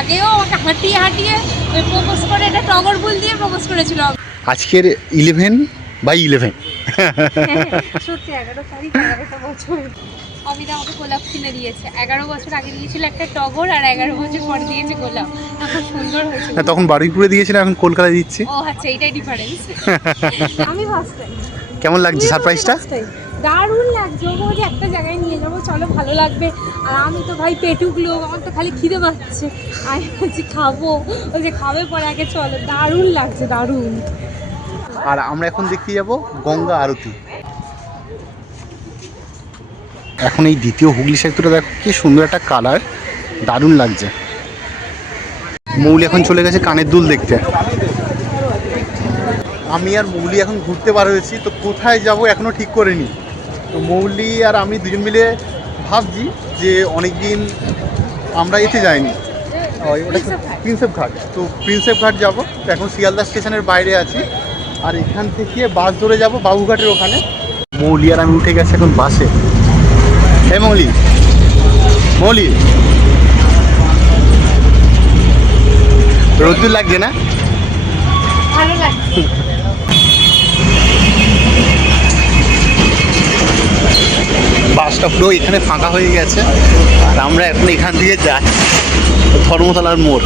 আগেও আমাকে হাঁটিয়ে হাঁটিয়ে ওই প্রপোজ করে এটা টগর ফুল দিয়ে প্রপোজ করেছিল। আজকের ইলেভেন বাই ইলেভেন সত্যি এগারো তারিখ এগারোটা বছর। অমিতা আমাকে গোলাপ কিনে দিয়েছে। এগারো বছর আগে দিয়েছিল একটা টগর আর এগারো বছর পর দিয়েছে গোলাপ। এখন সুন্দর হয়েছে হ্যাঁ, তখন বারুইপুরে দিয়েছিলাম এখন কলকাতায় দিচ্ছি। ও আচ্ছা এইটাই ডিফারেন্স আমি ফার্স্ট কেমন লাগছে সারপ্রাইজটা দারুণ লাগছে। ও বলছে, একটা জায়গায় নিয়ে যাব, চলো ভালো লাগবে। আর আমি তো ভাই পেটুক লোক আমার তো খালি খিদে পাচ্ছে। আমি বলছি, খাব। যে খাবে পরে আগে চলো। দারুণ লাগছে, দারুণ। আর আমরা এখন দেখতে যাব গঙ্গা আরতি। এখন এই দ্বিতীয় হুগলি সেতুটা দেখো, কি সুন্দর একটা কালার দারুণ লাগছে। মৌলি এখন চলে গেছে কানের দুল দেখতে। আমি আর মৌলি এখন ঘুরতে বার হয়েছি, তো কোথায় যাব এখনও ঠিক করিনি। তো মৌলি আর আমি দুজন মিলে ভাবছি যে অনেক দিন আমরা এতে যাইনি। ওটা প্রিন্সেপ ঘাট। তো প্রিন্সেপ ঘাট যাব। তো এখন শিয়ালদা স্টেশনের বাইরে আছি। আর এখান থেকে বাস ধরে যাব বাবুঘাটের ওখানে। মৌলি আর আমি উঠে গেছি এখন বাসে। হ্যাঁ মৌলি। মৌলি। রোদ্দুর লাগছে না? ভালো লাগছে। বাসটা পুরো এখানে ফাঁকা হয়ে গেছে। আর আমরা এখন এখান থেকে যাই। ধর্মতলার মোড়।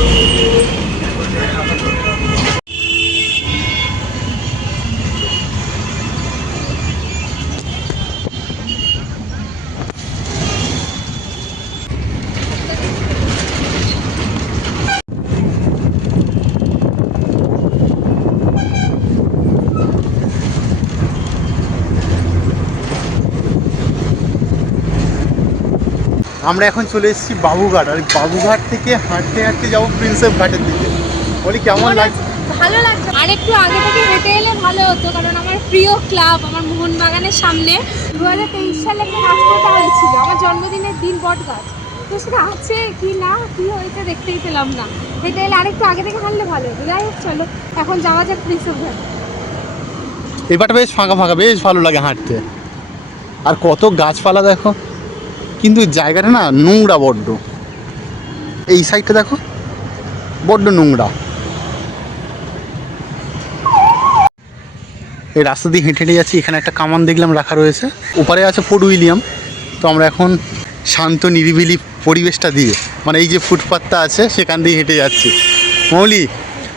আমরা এখন চলে এসেছি বাবুঘাট। আর বাবুঘাট থেকে হাঁটতে হাঁটতে যাব প্রিন্সেপ ঘাটের দিকে। বলি কেমন লাগছে? ভালো লাগছে। আর একটু আগে থেকে হেঁটে এলে ভালো হতো কারণ আমার প্রিয় ক্লাব আমার মোহনবাগানের সামনে। দু হাজার তেইশ সালে একটা রাস্তাটা হয়েছিল আমার জন্মদিনের দিন বট গাছ তো সেটা আছে কি না কি হয়েছে দেখতেই পেলাম না। হেঁটে এলে আরেকটু আগে থেকে হাঁটলে ভালো হতো। যাই হোক চলো এখন যাওয়া যাক প্রিন্সেপ ঘাট এবারটা বেশ ফাঁকা ফাঁকা বেশ ভালো লাগে হাঁটতে। আর কত গাছপালা দেখো। কিন্তু জায়গাটা না নোংরা বড্ড। এই সাইডটা দেখো, বড্ড নোংরা। এই রাস্তা দিয়ে হেঁটে হেঁটে যাচ্ছি, এখানে একটা কামান দেখলাম রাখা রয়েছে। ওপারে আছে ফোর্ট উইলিয়াম তো আমরা এখন শান্ত, নিরিবিলি পরিবেশটা দিয়ে মানে এই যে ফুটপাথটা আছে, সেখান দিয়ে হেঁটে যাচ্ছি। মৌলি,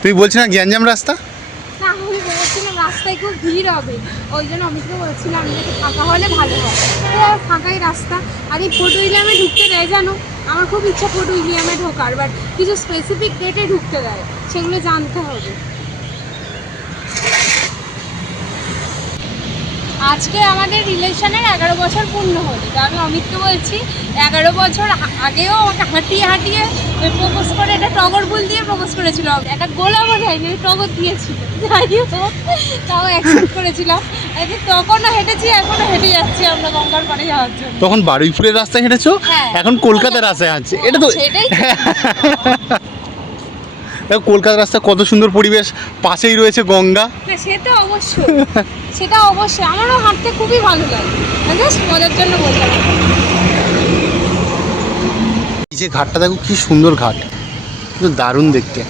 তুই বলছি না গ্যাঞ্জাম রাস্তা? রাস্তায় খুব ভিড় হবে। ওই জন্য অমিতকে বলছিলাম যে ফাঁকা হলে ভালো হয়। ফাঁকাই রাস্তা। আর এই ফটো ইলিয়ামে ঢুকতে দেয় জানো? আমার খুব ইচ্ছা ফটো ইলিয়ামে ঢোকার বাট কিছু স্পেসিফিক ডেটে ঢুকতে দেয়। সেগুলো জানতে হবে। আজকে আমাদের রিলেশনের এগারো বছর পূর্ণ হলো। তো আমি অমিতকে বলছি এগারো বছর আগেও আমাকে হাঁটিয়ে হাঁটিয়ে ওই প্রপোজ করে এটা টগর ফুল দিয়ে প্রপোজ করেছিল। একটা গোলাপও দেয়নি ওই টগর দিয়েছিল। যাই হোক তাও অ্যাকসেপ্ট করেছিলাম। তখনও হেঁটেছি এখনও হেঁটে যাচ্ছি আমরা গঙ্গার পাড়ে যাওয়ার জন্য। তখন বারুইপুরের রাস্তায় হেঁটেছো? হ্যাঁ। এখন কলকাতার রাস্তায় হাঁটছে। এটা তো সেটাই দেখো, কলকাতার রাস্তা কত সুন্দর পরিবেশ পাশেই রয়েছে গঙ্গা। সে তো অবশ্যই। সেটা অবশ্যই। আমারও হাঁটতে খুবই ভালো লাগে। জাস্ট মজার জন্য বললাম এই যে ঘাটটা দেখো কি সুন্দর ঘাট। কিন্তু দারুণ দেখতে।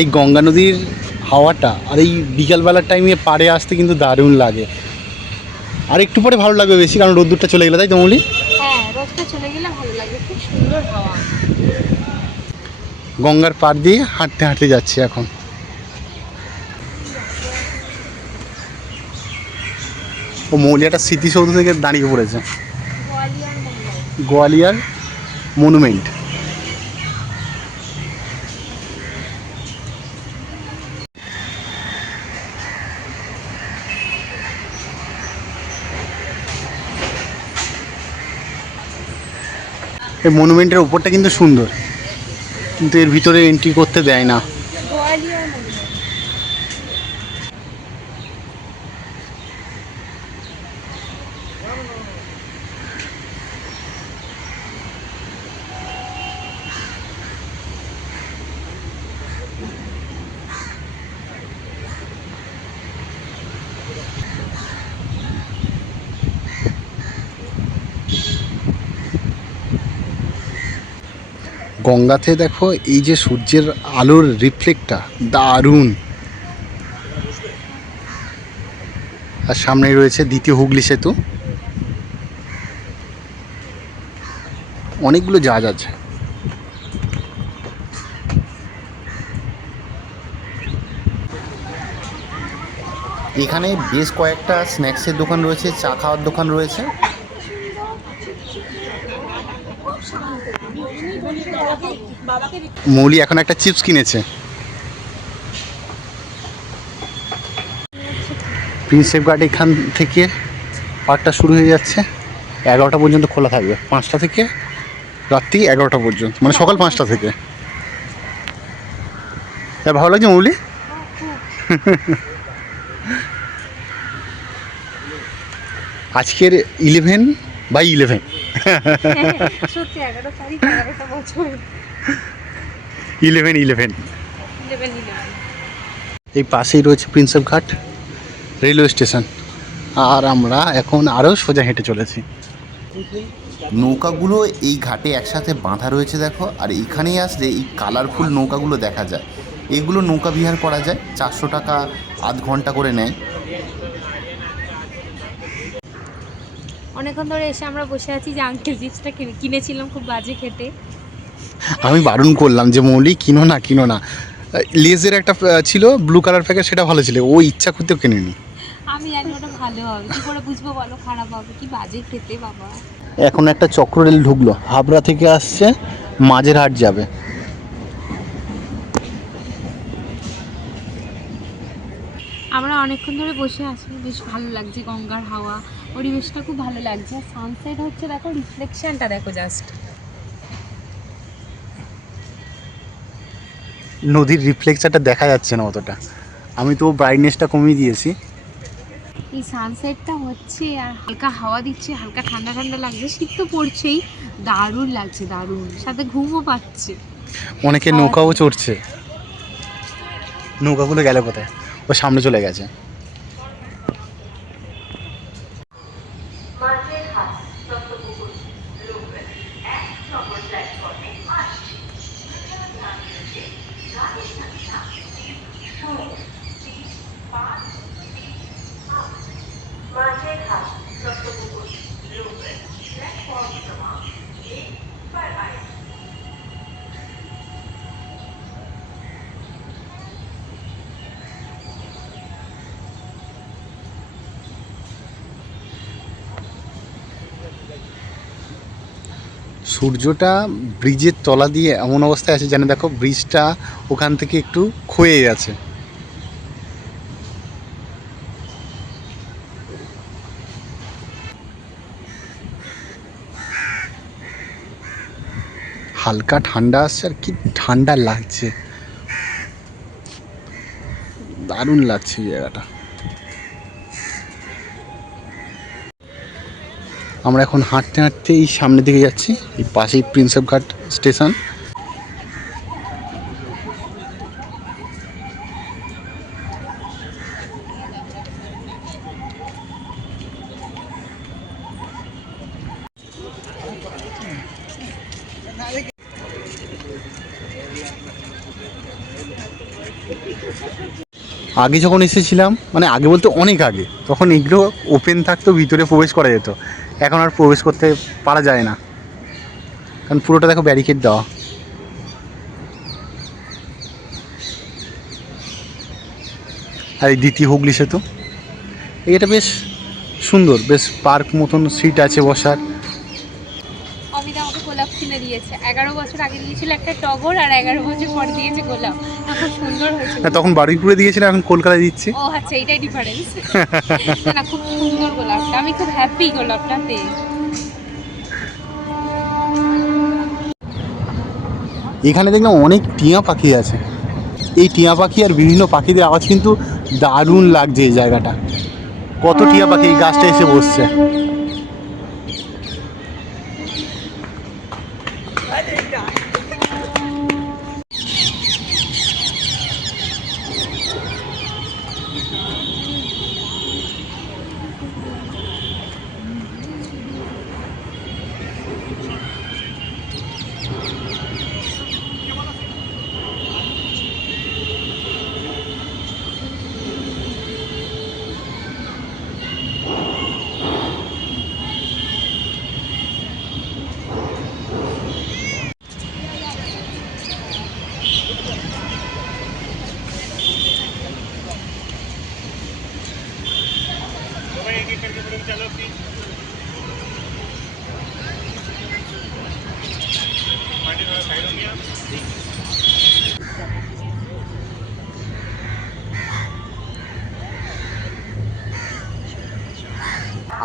এই গঙ্গা নদীর হাওয়াটা আর এই বিকালবেলার টাইমে পাড়ে আসতে কিন্তু দারুণ লাগে। আর একটু পরে ভালো লাগবে বেশি কারণ রোদ্দুরটা চলে গেলে তাই তো মৌলি? চলে গেলে ভালো লাগে খুব সুন্দর হাওয়া। গঙ্গার পাড় দিয়ে হাঁটতে হাঁটতে যাচ্ছি এখন। ও মৌলিয়াটা স্মৃতিসৌধ থেকে দাঁড়িয়ে পড়েছে। গোয়ালিয়ার মনুমেন্ট। এই মনুমেন্টের ওপরটা কিন্তু সুন্দর। কিন্তু এর ভিতরে এন্ট্রি করতে দেয় না। গঙ্গাতে দেখো এই যে সূর্যের আলোর রিফ্লেক্টটা দারুণ। আর সামনে রয়েছে দ্বিতীয় হুগলি সেতু। অনেকগুলো জাহাজ আছে। এখানে বেশ কয়েকটা স্ন্যাক্সের দোকান রয়েছে, চা খাওয়ার দোকান রয়েছে। মৌলি এখন একটা চিপস কিনেছে। প্রিন্সেপ গার্ড এখান থেকে পার্কটা শুরু হয়ে যাচ্ছে। এগারোটা পর্যন্ত খোলা থাকবে। পাঁচটা থেকে রাত্রি এগারোটা পর্যন্ত মানে সকাল পাঁচটা থেকে। এ, ভালো লাগছে মৌলি? আজকের ইলেভেন বাই ইলেভেন সত্যি এগারো তারিখ এগারোটা বছর। Eleven eleven. Eleven eleven. এই পাশেই রয়েছে প্রিন্সেপ ঘাট রেলওয়ে স্টেশন। আর আমরা এখন আরও সোজা হেঁটে চলেছি। নৌকাগুলো এই ঘাটে একসাথে বাঁধা রয়েছে দেখো। আর এখানেই আসলে এই কালারফুল নৌকাগুলো দেখা যায়। এগুলো নৌকা বিহার করা যায় চারশো টাকা আধ ঘণ্টা করে নেয়। অনেকক্ষণ ধরে এসে আমরা বসে আছি যে আঙ্কেল চিপসটা কিনেছিলাম খুব বাজে খেতে। আমি বারণ করলাম যে মৌলি কিনো না কিনো না। লেজের একটা ছিল ব্লু কালার প্যাকেট সেটা ভালো ছিল। ও ইচ্ছা করতেও কিনেনি। আমি জানি ওটা ভালো হবে। কি করে বুঝব বলো? খারাপ হবে। কি বাজে খেতে বাবা। এখন একটা চক্র রেল ঢুকলো। হাবড়া থেকে আসছে মাঝের হাট যাবে। আমরা অনেকক্ষণ ধরে বসে আছি। বেশ ভালো লাগছে গঙ্গার হাওয়া। পরিবেশটা খুব ভালো লাগছে। সানসেট হচ্ছে দেখো রিফ্লেকশনটা দেখো জাস্ট নদীর রিফ্লেক্সারটা দেখা যাচ্ছে না অতটা। আমি তো ব্রাইটনেসটা কমিয়ে দিয়েছি। এই সানসেটটা হচ্ছে আর হালকা হাওয়া দিচ্ছে হালকা ঠান্ডা ঠান্ডা লাগছে। শীত তো পড়ছেই দারুণ লাগছে দারুণ। সাথে ঘুমও পাচ্ছে। অনেকে নৌকাও চড়ছে। নৌকাগুলো গেল কোথায়? ও সামনে চলে গেছে। সূর্যটা ব্রিজের তলা দিয়ে এমন অবস্থায় আছে যেন দেখো ব্রিজটা ওখান থেকে একটু ক্ষয়ে গেছে। হালকা ঠান্ডা আসছে আর কি ঠান্ডা লাগছে। দারুণ লাগছে জায়গাটা। আমরা এখন হাঁটতে হাঁটতে এই সামনের দিকে যাচ্ছি, এই পাশেই প্রিন্সেপ ঘাট স্টেশন আগে যখন এসেছিলাম মানে আগে বলতে অনেক আগে, তখন এগুলো ওপেন থাকতো, ভিতরে প্রবেশ করা যেত। এখন আর প্রবেশ করতে পারা যায় না। কারণ পুরোটা দেখো ব্যারিকেড দেওয়া। আর এই দ্বিতীয় হুগলি সেতু এটা বেশ সুন্দর, বেশ পার্ক মতন সিট আছে বসার। কিনে দিয়েছে। এগারো বছর আগে দিয়েছিল একটা টগর আর এগারো বছর পর দিয়েছে গোলাপ। খুব সুন্দর হয়েছে না তখন বারুইপুরে দিয়েছিলাম এখন কলকাতায় দিচ্ছে? ও আচ্ছা এইটাই ডিফারেন্স না খুব সুন্দর গোলাপটা। আমি খুব হ্যাপি গোলাপটা পেয়ে এখানে দেখলাম অনেক টিয়া পাখি আছে। এই টিয়া পাখি আর বিভিন্ন পাখিদের আওয়াজ কিন্তু দারুণ লাগছে এই জায়গাটা। কত টিয়া পাখি এই গাছটা এসে বসছে। هذا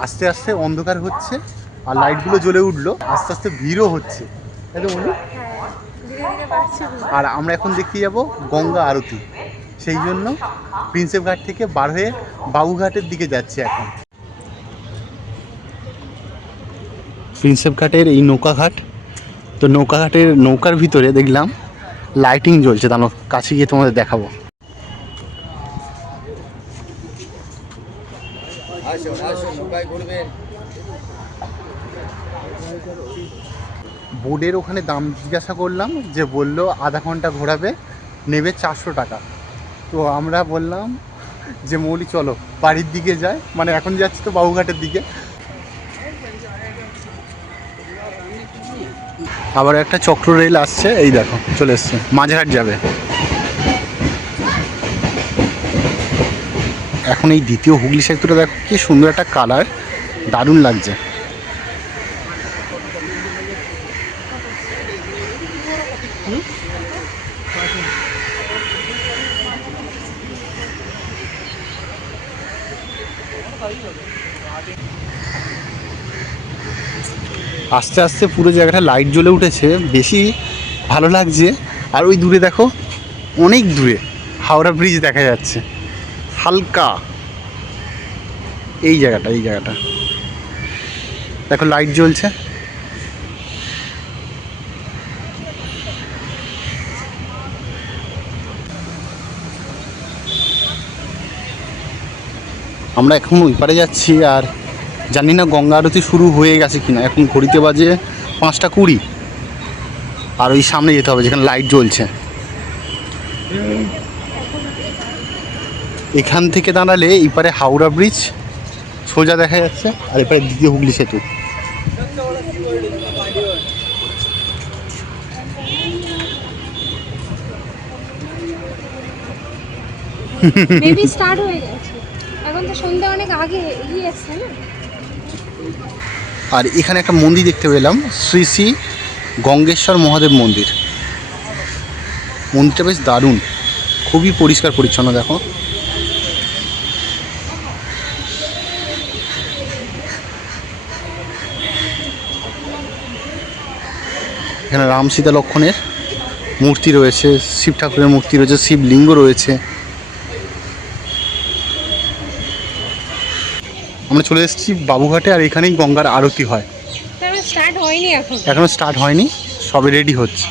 আস্তে আস্তে অন্ধকার হচ্ছে আর লাইটগুলো জ্বলে উঠল। আস্তে আস্তে ভিড়ও হচ্ছে। আর আমরা এখন দেখতে যাব গঙ্গা আরতি। সেই জন্য প্রিন্সেপ ঘাট থেকে বার হয়ে বাবুঘাটের দিকে যাচ্ছে এখন। প্রিন্সেপ ঘাটের এই নৌকা ঘাট। তো নৌকা ঘাটের নৌকার ভিতরে দেখলাম লাইটিং জ্বলছে। তার কাছে গিয়ে তোমাদের দেখাবো। বোর্ডের ওখানে দাম জিজ্ঞাসা করলাম, যে বলল আধা ঘণ্টা ঘোরাবে, নেবে চারশো টাকা। তো আমরা বললাম যে, মৌলি চলো, বাড়ির দিকে যায়। মানে এখন যাচ্ছি তো বাবুঘাটের দিকে। আবার একটা চক্র রেল আসছে, এই দেখো, চলে এসছে মাঝঘাট যাবে। এখন এই দ্বিতীয় হুগলি সেতুটা দেখো, কি সুন্দর একটা কালার দারুণ লাগছে। আস্তে আস্তে পুরো জায়গাটা লাইট জ্বলে উঠেছে, বেশি ভালো লাগছে। আর ওই দূরে দেখো, অনেক দূরে হাওড়া ব্রিজ দেখা যাচ্ছে। হালকা। এই জায়গাটা এই জায়গাটা। দেখো লাইট জ্বলছে। আমরা এখন ওই পারে যাচ্ছি আর জানি না গঙ্গা আরতি শুরু হয়ে গেছে কিনা। এখন ঘড়িতে বাজে পাঁচটা কুড়ি। আর ওই সামনে যেতে হবে, যেখানে লাইট জ্বলছে। এখান থেকে দাঁড়ালে এপারে হাওড়া ব্রিজ সোজা দেখা যাচ্ছে, আর এপারে দ্বিতীয় হুগলি সেতু। মেবি স্টার্ট হয়ে গেছে। এখন তো সন্ধ্যা অনেক আগে এগিয়ে এসছে না? আর এখানে একটা মন্দির দেখতে পেলাম, শ্রী শ্রী গঙ্গেশ্বর মহাদেব মন্দির। মন্দিরটা বেশ দারুণ, খুবই পরিষ্কার পরিচ্ছন্ন, দেখো। এখানে রাম সীতা লক্ষণের মূর্তি রয়েছে, শিব ঠাকুরের মূর্তি রয়েছে, শিবলিঙ্গ রয়েছে। আমরা চলে এসেছি বাবুঘাটে আর এখানেই গঙ্গার আরতি হয় তারপরে স্টার্ট হয়নি এখন এখনো স্টার্ট হয়নি সবে রেডি হচ্ছে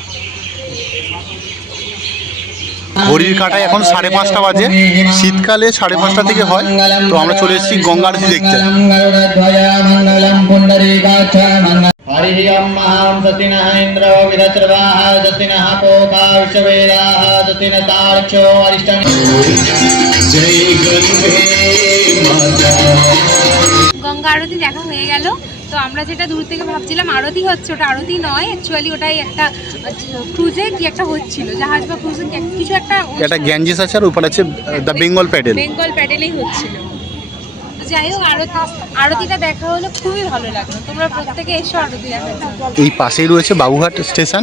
ঘড়ির কাঁটায় এখন সাড়ে পাঁচটা বাজে শীতকালে সাড়ে পাঁচটা থেকে হয় তো আমরা চলে এসেছি গঙ্গা আরতি দেখতে हरिः ॐ महां सतिनः इन्द्रो विरस्रवाः सतिनः पोका विश्ववेदाः सतिन तार्क्ष्यो अरिष्टम् গঙ্গা আরতি দেখা হয়ে গেল। তো আমরা যেটা দূর থেকে ভাবছিলাম আরতি হচ্ছে ওটা আরতি নয় অ্যাকচুয়ালি ওটাই একটা ক্রুজে কি একটা হচ্ছিল জাহাজ বা ক্রুজে কিছু একটা একটা গ্যাঞ্জিস আছে আর উপর আছে দ্য বেঙ্গল প্যাডেল বেঙ্গল প্যাডেলেই হচ্ছিল। যাই হোক আরতি আরতিটা দেখা হলো খুবই ভালো লাগল। তোমরা প্রত্যেকে এসো আরতি এই পাশেই রয়েছে বাবুঘাট স্টেশন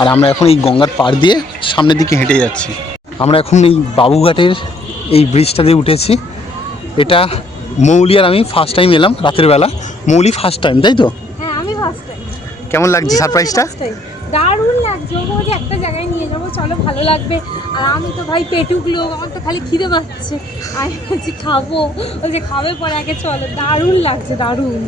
আর আমরা এখন এই গঙ্গার পাড় দিয়ে সামনের দিকে হেঁটে যাচ্ছি। আমরা এখন এই বাবুঘাটের এই ব্রিজটা দিয়ে উঠেছি। এটা মৌলি আর আমি ফার্স্ট টাইম এলাম রাতের বেলা। মৌলি ফার্স্ট টাইম তাই তো? হ্যাঁ আমি ফার্স্ট টাইম কেমন লাগছে সারপ্রাইজটা দারুণ লাগছে। ও বলছে একটা জায়গায় নিয়ে যাব চলো ভালো লাগবে। আর আমি তো ভাই পেটুক লোক আমার তো খালি খিদে পাচ্ছে। আমি বলছি খাব। বলছে খাবে পরে আগে চলো। দারুণ লাগছে দারুণ।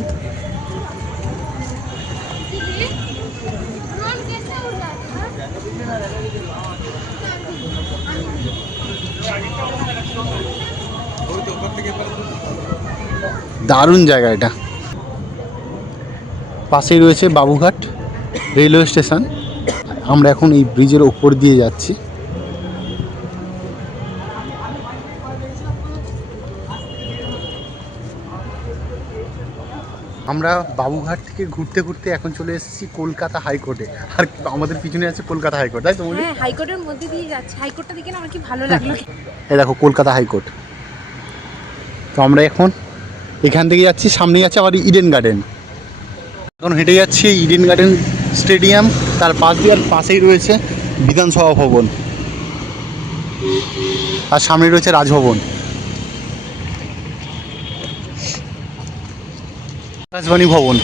দারুণ জায়গা এটা। পাশেই রয়েছে বাবুঘাট রেলওয়ে স্টেশন। আমরা এখন এই ব্রিজের ওপর দিয়ে যাচ্ছি। আমরা বাবুঘাট থেকে ঘুরতে ঘুরতে এখন চলে এসেছি কলকাতা হাইকোর্টে। আর আমাদের পিছনে আছে কলকাতা হাইকোর্ট তাই তো? হ্যাঁ হাইকোর্টের মধ্যে দিয়ে যাচ্ছে। হাইকোর্টটা দেখে না আমার কি ভালো লাগল। এই দেখো কলকাতা হাইকোর্ট। তো আমরা এখন এখান থেকে যাচ্ছি, সামনেই আছে আবার ইডেন গার্ডেন এখন হেঁটে যাচ্ছি ইডেন গার্ডেন স্টেডিয়াম তার পাশ দিয়ে আর পাশেই রয়েছে বিধানসভা ভবন। আর সামনে রয়েছে রাজভবন। আকাশবাণী ভবন।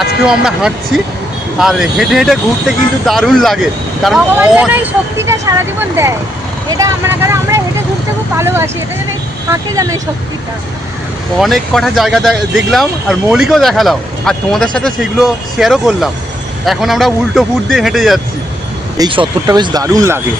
আজকেও আমরা হাঁটছি। আর হেঁটে হেঁটে ঘুরতে কিন্তু দারুণ লাগে। কারণ এই শক্তিটা সারা জীবন দেয়। এটা আমরা কারণ আমরা হেঁটে ঘুরতে খুব ভালোবাসি। এটা যেন থাকে যেন এই শক্তিটা। অনেক কটা জায়গা দেখলাম আর মৌলিকও দেখালাম। আর তোমাদের সাথে সেগুলো শেয়ারও করলাম। এখন আমরা উল্টো ফুট দিয়ে হেঁটে যাচ্ছি। এই সত্তরটা বেশ দারুণ লাগে।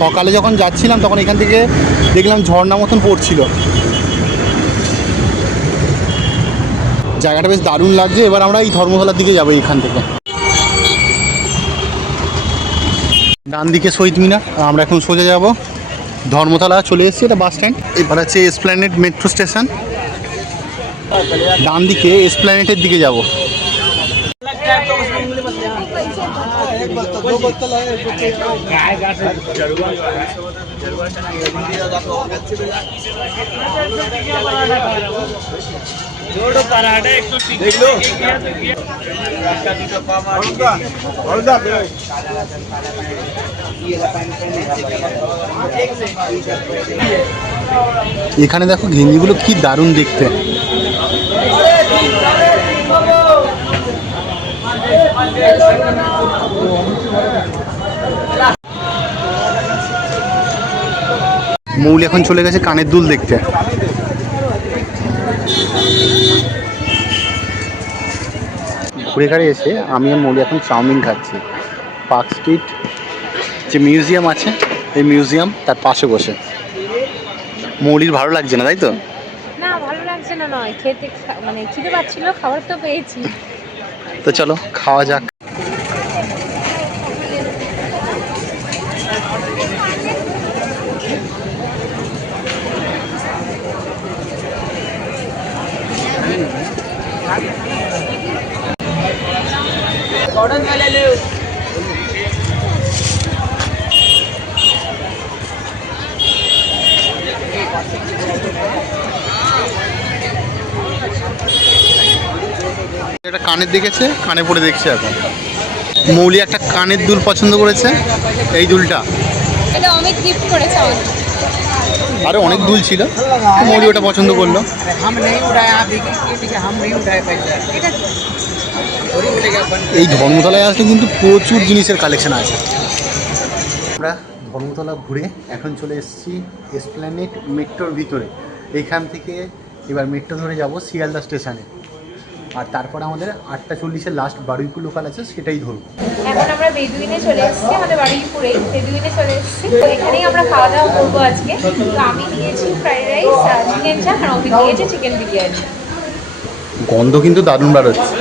সকালে যখন যাচ্ছিলাম, তখন এখান থেকে দেখলাম ঝর্ণা মতন পড়ছিল। জায়গাটা বেশ দারুণ লাগছে। এবার আমরা এই ধর্মতলার দিকে যাব এখান থেকে। ডান দিকে শহীদ মিনার, আমরা এখন সোজা যাব। ধর্মতলা চলে এসেছি, এটা বাস স্ট্যান্ড। এবার হচ্ছে এসপ্ল্যানেড মেট্রো স্টেশন। ডান দিকে এসপ্ল্যানেটের দিকে যাব। এখানে দেখো ঘিঞ্জিগুলো কি দারুণ দেখতে। মৌল এখন চলে গেছে কানের দুল দেখতে। ঘুরে ঘাড়ে এসে আমি আর মৌলি এখন চাউমিন খাচ্ছি। পার্ক স্ট্রিট যে মিউজিয়াম আছে, এই মিউজিয়াম তার পাশে বসে। মৌলির ভালো লাগছে না, তাই তো? না, ভালো লাগছে না নয়। খেতে মানে খিদে পাচ্ছিল, খাবার তো পেয়েছি। তো চলো খাওয়া যাক। একটা কানের দেখেছে কানে পরে দেখছে এখন। মৌলি একটা কানের দুল পছন্দ করেছে এই দুলটা। আরে অনেক দুল ছিল মৌলি ওটা পছন্দ করল। এই ধর্মতলায় আসলে কিন্তু প্রচুর জিনিসের কালেকশন আছে। আমরা ধর্মতলা ঘুরে এখন চলে এসেছি এসপ্ল্যানেট মেট্রোর ভিতরে। এইখান থেকে এবার মেট্রো ধরে যাব শিয়ালদা স্টেশনে আর তারপর আমাদের আটটা চল্লিশের লাস্ট বারুইপুর লোকাল আছে সেটাই ধরবো। এখন আমরা বেদুইনে চলে এসেছি আমাদের বাড়িপুরে বেদুইনে চলে এসেছি। তো এখানেই আমরা খাওয়া দাওয়া করব আজকে। তো আমি নিয়েছি ফ্রাইড রাইস চিকেন চাপ আর অমিত নিয়েছে চিকেন বিরিয়ানি। গন্ধ কিন্তু দারুণ বেরোচ্ছে।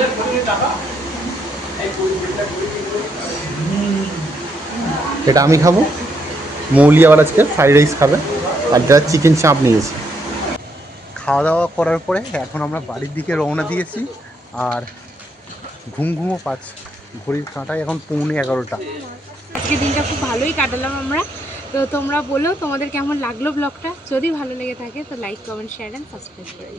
এটা আমি খাব মৌলি আবার আজকে ফ্রাইড রাইস খাবে আর যা চিকেন চাপ নিয়েছি। খাওয়া দাওয়া করার পরে এখন আমরা বাড়ির দিকে রওনা দিয়েছি আর ঘুম ঘুমও পাচ্ছ। ঘড়ির কাঁটায় এখন পৌনে এগারোটা। আজকে দিনটা খুব ভালোই কাটালাম আমরা। তো তোমরা বলো তোমাদের কেমন লাগল ব্লগটা যদি ভালো লেগে থাকে তো like comment share and subscribe করে